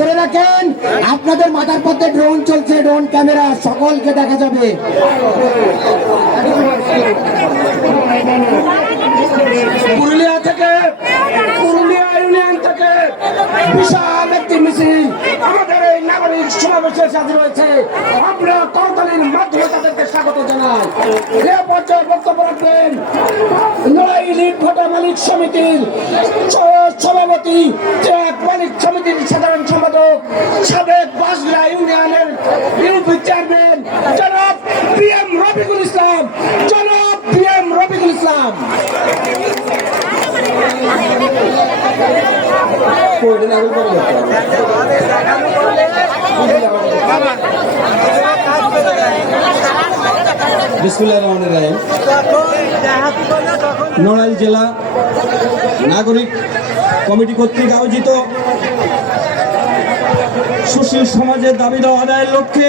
ধরে রাখেন। আপনাদের মাথার পথে ড্রোন চলছে ড্রোন ক্যামেরা সকলকে দেখা যাবে। পুরুলিয়া থেকে, পুরুলিয়া ইউনিয়ন থেকে বিশাল একটি মিছিল। আমাদের এই নাগরিক সমাবেশে সাথে রয়েছে আমরা করতালির মাধ্যমে তাদেরকে স্বাগত জানাই। এ পর্যায়ে বক্তব্য রাখবেন নড়াই লিট ভাটা মালিক সমিতির সভাপতি ট্রাক মালিক সমিতির সাধারণ সম্পাদক সাবেক বাসলা ইউনিয়নের ইউপি চেয়ারম্যান জনাব পি এম রফিকুল ইসলাম। জনাব পি এম রফিকুল ইসলাম। বিসমুল্লাহ রহমান রাহিম। নড়াইল জেলা নাগরিক কমিটি কর্তৃক আয়োজিত সুশীল সমাজের দাবি দেওয়া আদায়ের লক্ষ্যে